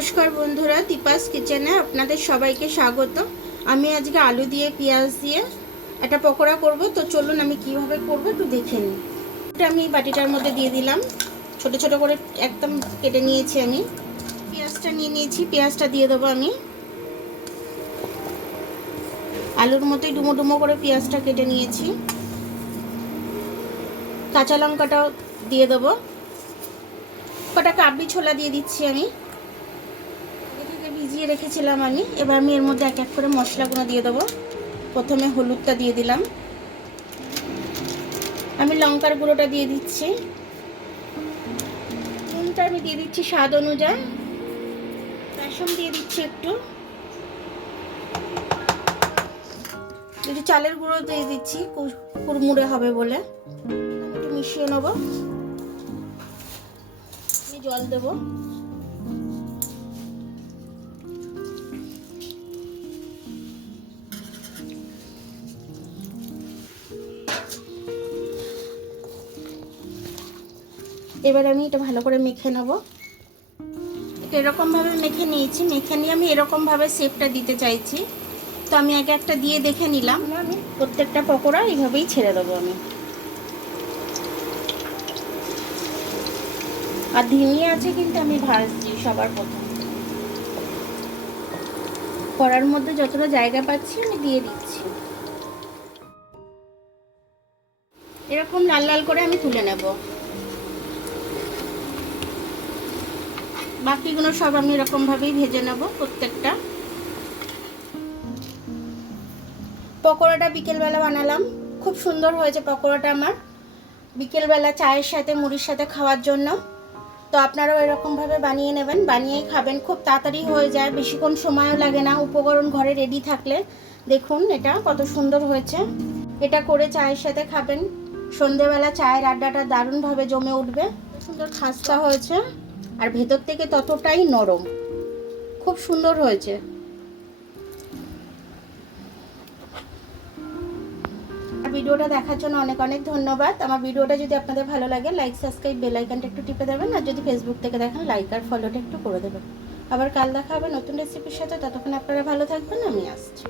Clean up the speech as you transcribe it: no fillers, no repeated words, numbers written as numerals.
নমস্কার বন্ধুরা, দীপাস কিচেনে আপনাদের সবাইকে স্বাগত। আমি আজকে আলু দিয়ে পেঁয়াজ দিয়ে একটা পকোড়া করব। তো চলুন আমি কিভাবে করব একটু দেখে নিই। এটা আমি বাটিটার মধ্যে দিয়ে দিলাম, ছোট ছোট করে একদম কেটে নিয়েছি। আমি পেঁয়াজটা নিয়ে নিয়েছি, পেঁয়াজটা দিয়ে দেবো আমি। আলুর মতোই ডুমো ডুমো করে পেঁয়াজটা কেটে নিয়েছি। কাঁচা লঙ্কাটাও দিয়ে দেবো। কটা কাবলি ছোলা দিয়ে দিচ্ছি আমি, ভিজিয়ে রেখেছিলাম আমি। এবার আমি এর মধ্যে এক এক করে মশলাগুলো দিয়ে দেবো। প্রথমে হলুদটা দিয়ে দিলাম, আমি লঙ্কার গুঁড়োটা দিয়ে দিচ্ছি, নুনটা আমি দিয়ে দিচ্ছি স্বাদ অনুযায়ী, বেসন দিয়ে দিচ্ছি একটু, একটু চালের গুঁড়ো দিয়ে দিচ্ছি কুড়মুড়ে হবে বলে। একটু মিশিয়ে নেব, জল দেবো। এবার আমি এটা ভালো করে মেখে নেব। এরকমভাবে মেখে নিয়েছি, মেখে নিয়ে আমি এরকমভাবে শেপটা দিতে চাইছি। তো আমি আগে একটা দিয়ে দেখে নিলাম। আমি প্রত্যেকটা পকোড়া এইভাবেই ছেড়ে দেবো আমি। আর ধিমি আছে কিন্তু আমি ভাজছি সবার প্রথম। কড়ার মধ্যে যতটা জায়গা পাচ্ছি আমি দিয়ে দিচ্ছি। এরকম লাল লাল করে আমি তুলে নেব। বাকিগুলো সব আমি এরকমভাবেই ভেজে নেব প্রত্যেকটা। পকোড়াটা বিকেলবেলা বানালাম, খুব সুন্দর হয়েছে পকোড়াটা আমার। বিকেলবেলা চায়ের সাথে মুড়ির সাথে খাওয়ার জন্য। তো আপনারাও এরকমভাবে বানিয়ে নেবেন, বানিয়েই খাবেন। খুব তাড়াতাড়ি হয়ে যায়, বেশিক্ষণ সময়ও লাগে না, উপকরণ ঘরে রেডি থাকলে। দেখুন এটা কত সুন্দর হয়েছে। এটা করে চায়ের সাথে খাবেন, সন্ধেবেলা চায়ের আড্ডাটা দারুণভাবে জমে উঠবে। সুন্দর খাস্তা হয়েছে আর ভেতর থেকে ততটাই নরম, খুব সুন্দর হয়েছে। ভিডিওটা দেখার জন্য অনেক অনেক ধন্যবাদ। আমার ভিডিওটা যদি আপনাদের ভালো লাগে, লাইক সাবস্ক্রাইব বেল আইকনটা একটু টিপে দেবেন। আর যদি ফেসবুক থেকে দেখেন, লাইক আর ফলোটা একটু করে দেবেন। আবার কাল দেখা হবে নতুন রেসিপির সাথে। ততক্ষণ আপনারা ভালো থাকবেন, আমি আসছি।